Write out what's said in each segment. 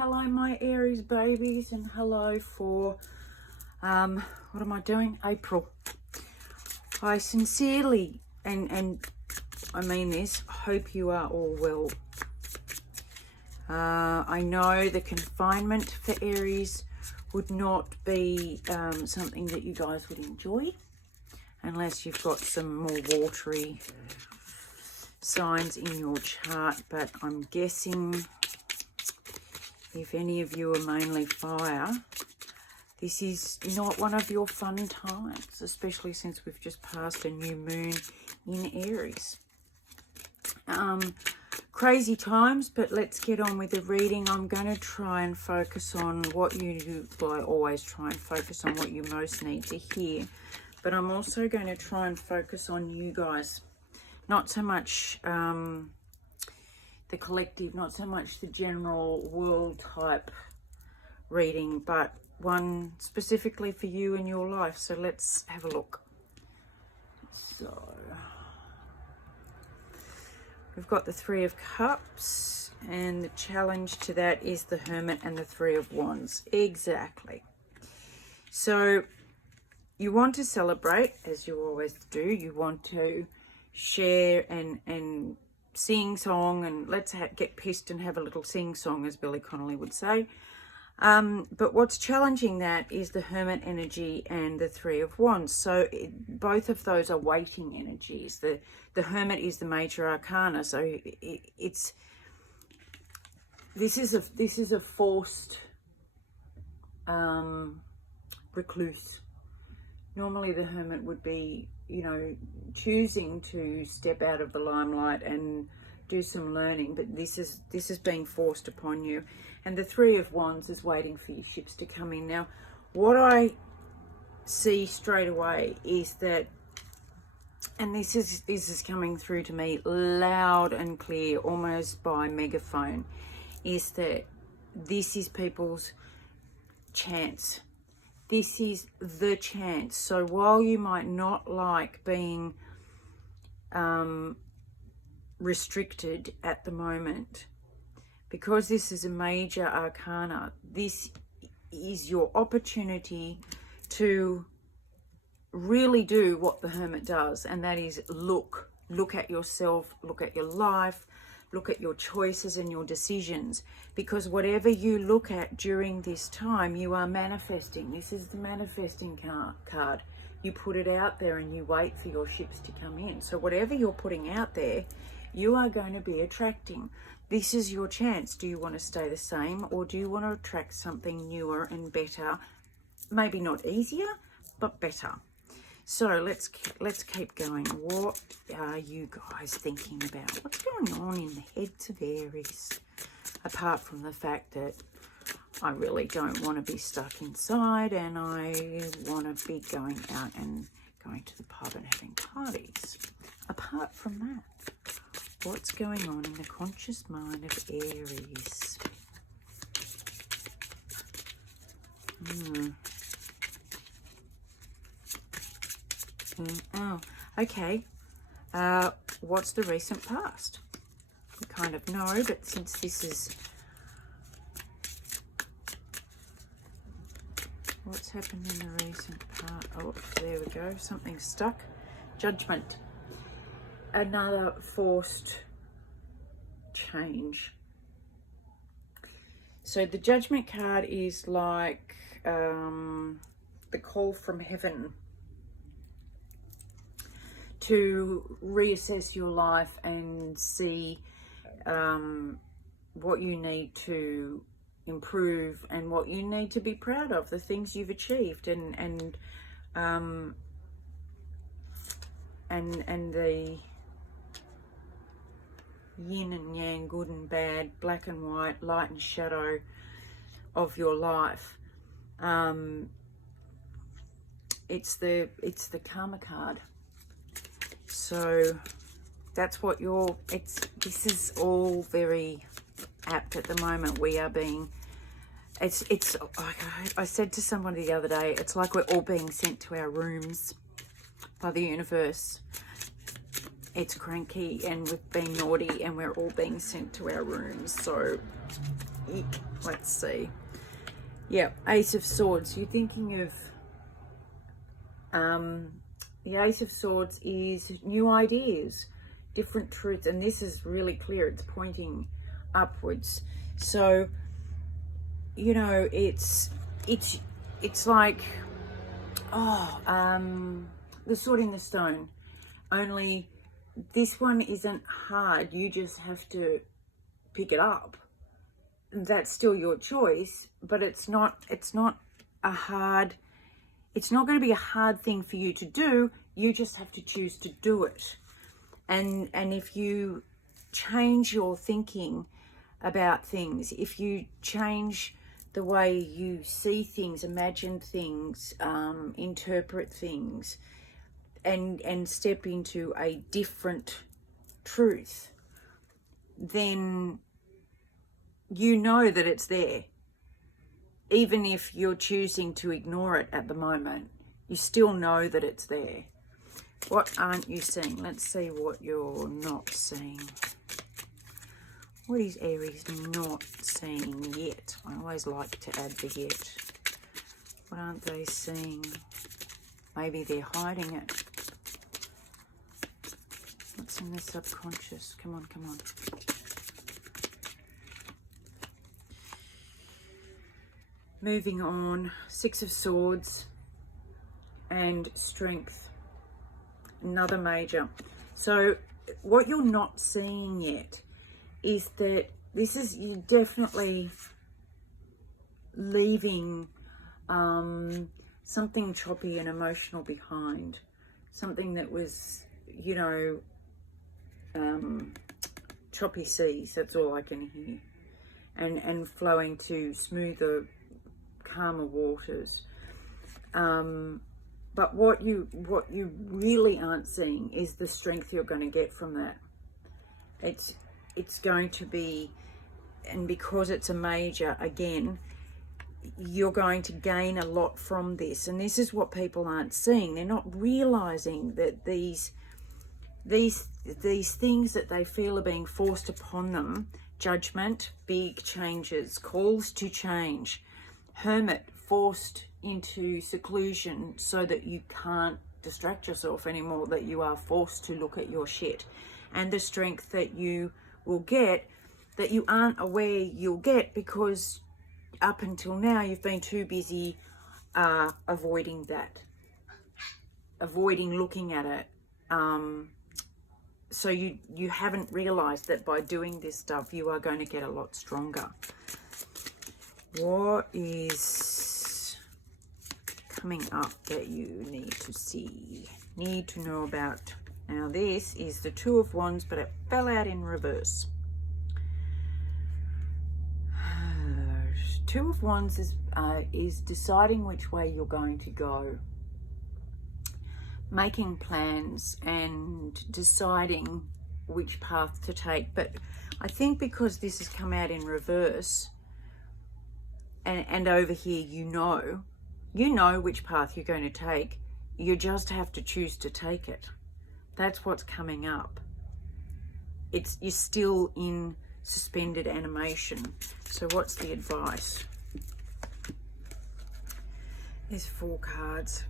Hello, my Aries babies, and hello for, what am I doing? April. I sincerely, and I mean this, hope you are all well. I know the confinement for Aries would not be something that you guys would enjoy unless you've got some more watery signs in your chart, but I'm guessing if any of you are mainly fire, this is not one of your fun times, especially since we've just passed a new moon in Aries. Crazy times, but let's get on with the reading. I'm going to try and focus on what you do. Well, I always try and focus on what you most need to hear, but I'm also going to try and focus on you guys. Not so much the collective, not so much the general world type reading, but one specifically for you and your life. So let's have a look. So we've got the Three of Cups, and the challenge to that is the Hermit and the Three of Wands. Exactly. So you want to celebrate, as you always do. You want to share and sing song, and let's get pissed and have a little sing song, as Billy Connolly would say. But what's challenging that is the Hermit energy and the Three of Wands. So both of those are waiting energies. The Hermit is the major arcana, so this is a forced recluse. Normally the Hermit would be, you know, choosing to step out of the limelight and do some learning, but this is being forced upon you. And the Three of Wands is waiting for your ships to come in. Now, what I see straight away is that, and this is coming through to me loud and clear, almost by megaphone, is that this is people's chance. This is the chance. So while you might not like being restricted at the moment, because this is a major arcana, this is your opportunity to really do what the Hermit does, and that is look at yourself, look at your life, look at your choices and your decisions, because whatever you look at during this time, you are manifesting. This is the manifesting card. You put it out there and you wait for your ships to come in. So whatever you're putting out there, you are going to be attracting. This is your chance. Do you want to stay the same, or do you want to attract something newer and better? Maybe not easier, but better. So let's keep going. What are you guys thinking about? What's going on in the heads of Aries? Apart from the fact that I really don't want to be stuck inside, and I want to be going out and going to the pub and having parties. Apart from that, what's going on in the conscious mind of Aries? Oh, okay. What's the recent past? We kind of know, but since this is... What's happened in the recent past? Oh, there we go. Something stuck. Judgment. Another forced change. So the Judgment card is like the call from heaven to reassess your life and see what you need to improve and what you need to be proud of, the things you've achieved, and the yin and yang, good and bad, black and white, light and shadow of your life. It's the karma card. So that's what this is all very apt at the moment. We are being, it's like I said to somebody the other day, it's like we're all being sent to our rooms by the universe. it's cranky and we've been naughty and we're all being sent to our rooms. So, eek. Let's see. Yeah, Ace of Swords. You're thinking of... the Ace of Swords is new ideas, different truths. And this is really clear. It's pointing upwards. So, you know, it's like... the Sword in the Stone. Only this one isn't hard. You just have to pick it up. That's still your choice, but it's not a hard, it's not going to be a hard thing for you to do. You just have to choose to do it. And if you change your thinking about things, if you change the way you see things, imagine things, interpret things, and step into a different truth, then you know that it's there. Even if you're choosing to ignore it at the moment, you still know that it's there. What aren't you seeing? Let's see what you're not seeing. What is Aries not seeing yet? I always like to add the yet. What aren't they seeing? Maybe they're hiding it. What's in the subconscious? Come on, come on. Moving on, Six of Swords and Strength. Another major. So what you're not seeing yet is that this is, you're definitely leaving something choppy and emotional behind. Something that was, you know, choppy seas, that's all I can hear. And flowing to smoother, calmer waters. But what you really aren't seeing is the strength you're going to get from that. It's going to be, and because it's a major, again, you're going to gain a lot from this. And this is what people aren't seeing. They're not realizing that these things that they feel are being forced upon them, judgment, big changes, calls to change, hermit, forced into seclusion so that you can't distract yourself anymore, that you are forced to look at your shit, and the strength that you will get that you aren't aware you'll get because up until now you've been too busy avoiding that, avoiding looking at it. So you haven't realized that by doing this stuff you are going to get a lot stronger. What is coming up that you need to see, need to know about? Now this is the Two of Wands, but it fell out in reverse. Two of Wands is deciding which way you're going to go, making plans and deciding which path to take. But I think because this has come out in reverse, and over here you know which path you're going to take, you just have to choose to take it. That's what's coming up. You're still in suspended animation. So what's the advice? There's 4 cards,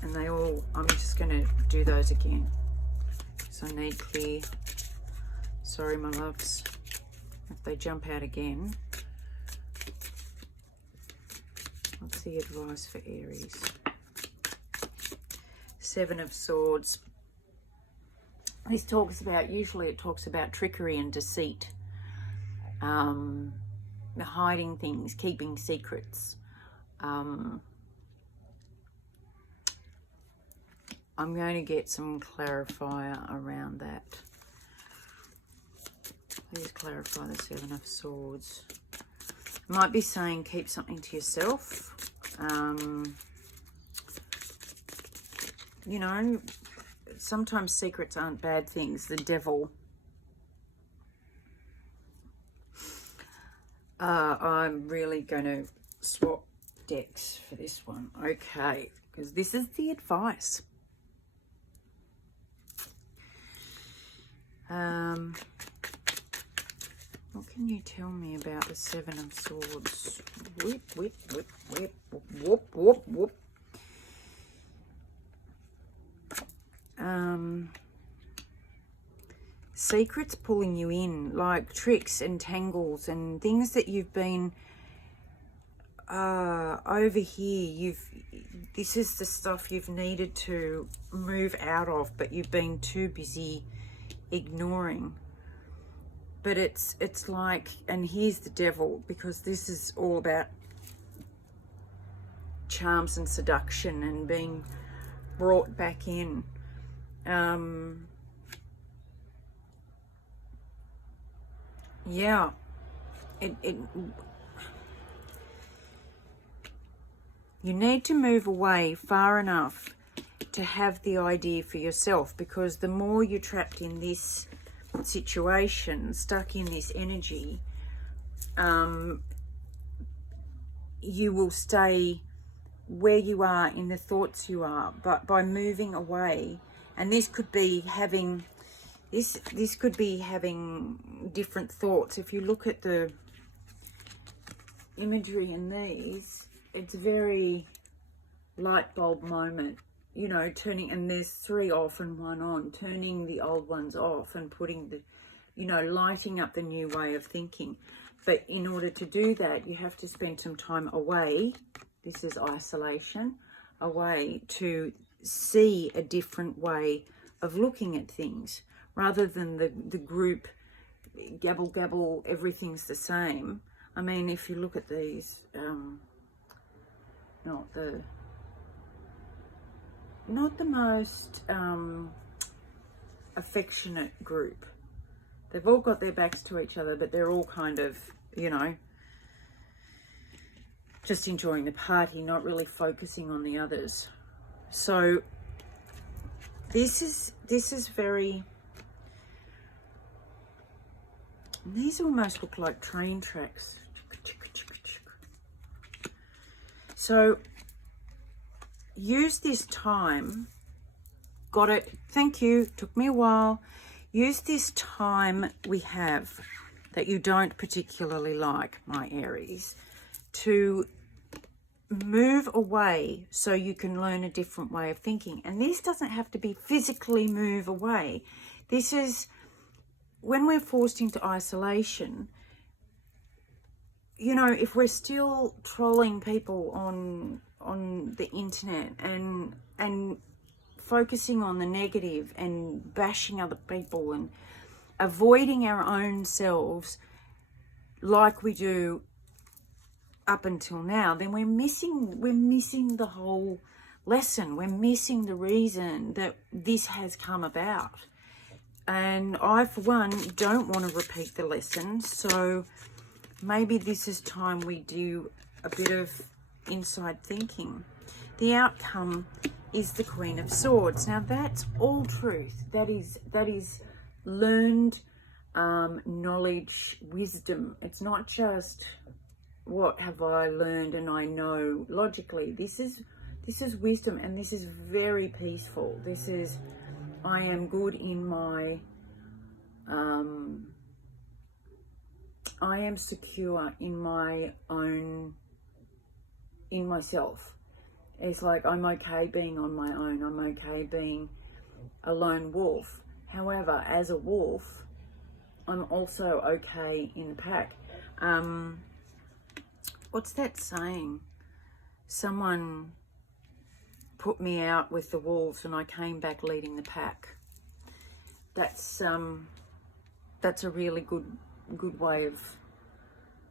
and they all, I'm just going to do those again because I need clear. Sorry, my loves, if they jump out again. What's the advice for Aries? 7 of Swords. This talks about, usually it talks about trickery and deceit, hiding things, keeping secrets. I'm going to get some clarifier around that. Please clarify the 7 of Swords. Might be saying keep something to yourself. You know, sometimes secrets aren't bad things. The Devil. I'm really going to swap decks for this one. Okay, because this is the advice. What can you tell me about the Seven of Swords? Whip, whip, whip, whip, whoop, whoop, whoop. Secrets pulling you in, like tricks and tangles and things that you've been over here. This is the stuff you've needed to move out of, but you've been too busy ignoring. But it's like, and here's the devil, because this is all about charms and seduction and being brought back in. Yeah, you need to move away far enough to have the idea for yourself, because the more you're trapped in this situation, stuck in this energy, you will stay where you are in the thoughts you are. But by moving away, and this could be having this could be having different thoughts. If you look at the imagery in these, it's very light bulb moment, you know, turning, and there's 3 off and 1 on, turning the old ones off and putting the, you know, lighting up the new way of thinking. But in order to do that, you have to spend some time away. This is isolation, away, to see a different way of looking at things, rather than the group gabble gabble, everything's the same. I mean, if you look at these, not the most affectionate group. They've all got their backs to each other, but they're all kind of, you know, just enjoying the party, not really focusing on the others. So this is very, these almost look like train tracks. So use this time. Got it. Thank you. Took me a while. Use this time we have that you don't particularly like, my Aries, to move away so you can learn a different way of thinking. And this doesn't have to be physically move away. This is when we're forced into isolation. You know, if we're still trolling people on the internet and focusing on the negative and bashing other people and avoiding our own selves like we do up until now, then we're missing the whole lesson. We're missing the reason that this has come about. And I, for one, don't want to repeat the lesson. So maybe this is time we do a bit of inside thinking. The outcome is the Queen of Swords. Now that's all truth. That is learned knowledge, wisdom. It's not just what have I learned and I know logically. This is wisdom, and this is very peaceful. This is, I am good in my I am secure in my own, in myself. It's like I'm okay being on my own. I'm okay being a lone wolf. However, as a wolf, I'm also okay in the pack. What's that saying? Someone put me out with the wolves and I came back leading the pack. That's a really good way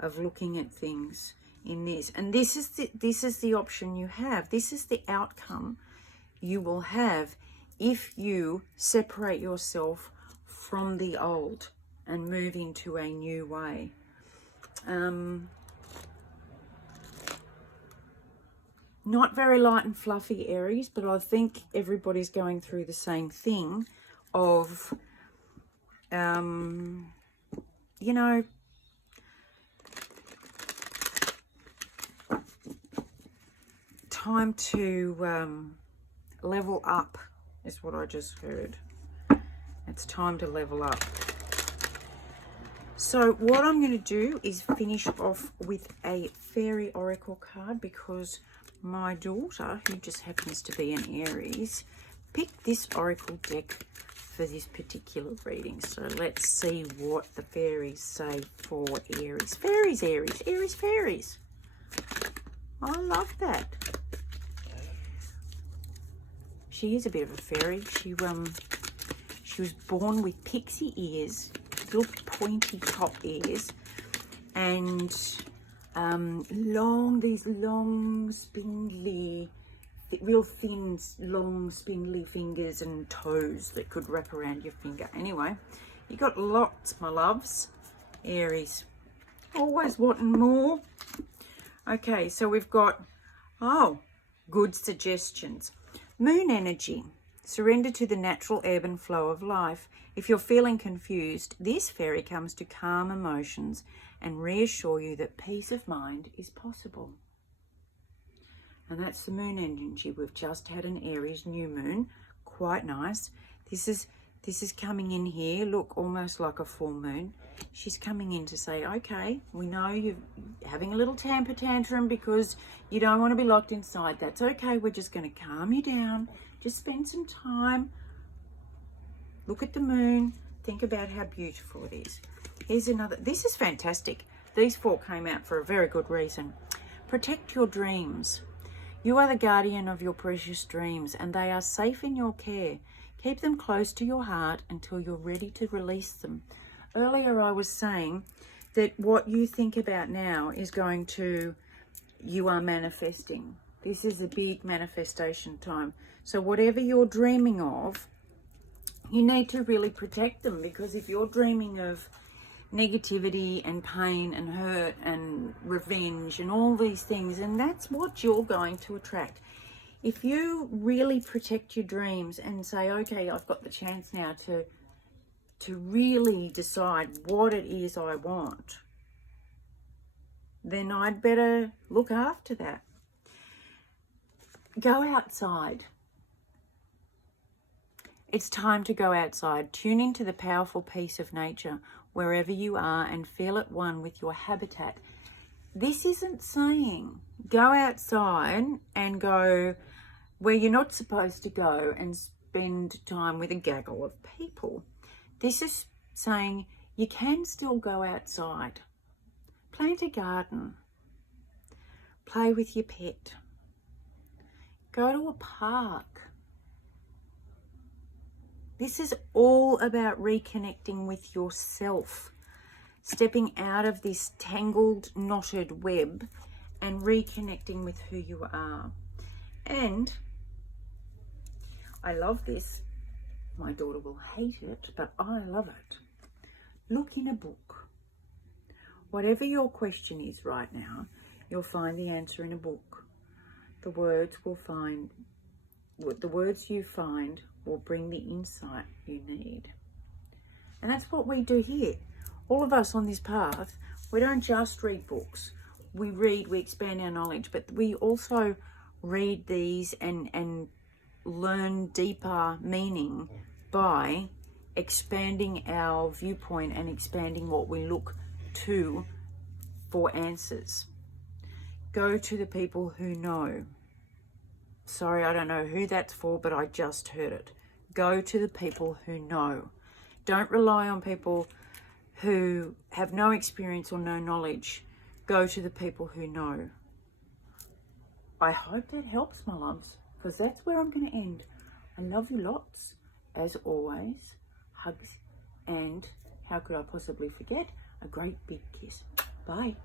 of looking at things in this. And this is the option you have. This is the outcome you will have if you separate yourself from the old and move into a new way. Not very light and fluffy, Aries, but I think everybody's going through the same thing of, you know, time to level up is what I just heard. It's time to level up. So what I'm going to do is finish off with a fairy oracle card, because my daughter, who just happens to be an Aries, picked this oracle deck for this particular reading. So let's see what the fairies say for Aries. Fairies, Aries, Aries, fairies. I love that. She is a bit of a fairy. She was born with pixie ears, little pointy top ears, and these long, spindly, real thin, long, spindly fingers and toes that could wrap around your finger. Anyway, you got lots, my loves. Aries, always wanting more. Okay, so we've got, good suggestions. Moon energy. Surrender to the natural ebb and flow of life. If you're feeling confused, this fairy comes to calm emotions and reassure you that peace of mind is possible. And that's the moon energy. We've just had an Aries new moon. Quite nice. This is coming in here, look, almost like a full moon. She's coming in to say, okay, we know you're having a little temper tantrum because you don't want to be locked inside. That's okay. We're just going to calm you down. Just spend some time. Look at the moon. Think about how beautiful it is. Here's another. This is fantastic. These four came out for a very good reason. Protect your dreams. You are the guardian of your precious dreams, and they are safe in your care. Keep them close to your heart until you're ready to release them. Earlier I was saying that what you think about now is you are manifesting. This is a big manifestation time. So whatever you're dreaming of, you need to really protect them, because if you're dreaming of negativity and pain and hurt and revenge and all these things, and that's what you're going to attract. If you really protect your dreams and say, okay, I've got the chance now to really decide what it is I want, then I'd better look after that. Go outside. It's time to go outside. Tune into the powerful peace of nature wherever you are and feel at one with your habitat. This isn't saying go outside and go where you're not supposed to go and spend time with a gaggle of people. This is saying you can still go outside. Plant a garden. Play with your pet. Go to a park. This is all about reconnecting with yourself, stepping out of this tangled, knotted web and reconnecting with who you are. And I love this. My daughter will hate it, but I love it. Look in a book. Whatever your question is right now, you'll find the answer in a book. The words you find will bring the insight you need. And that's what we do here. All of us on this path, we don't just read books. We expand our knowledge, but we also read these and learn deeper meaning by expanding our viewpoint and expanding what we look to for answers. Go to the people who know. Sorry, I don't know who that's for, but I just heard it. Go to the people who know. Don't rely on people who have no experience or no knowledge. Go to the people who know. I hope that helps, my loves, because that's where I'm going to end. I love you lots, as always. Hugs, and how could I possibly forget? A great big kiss. Bye.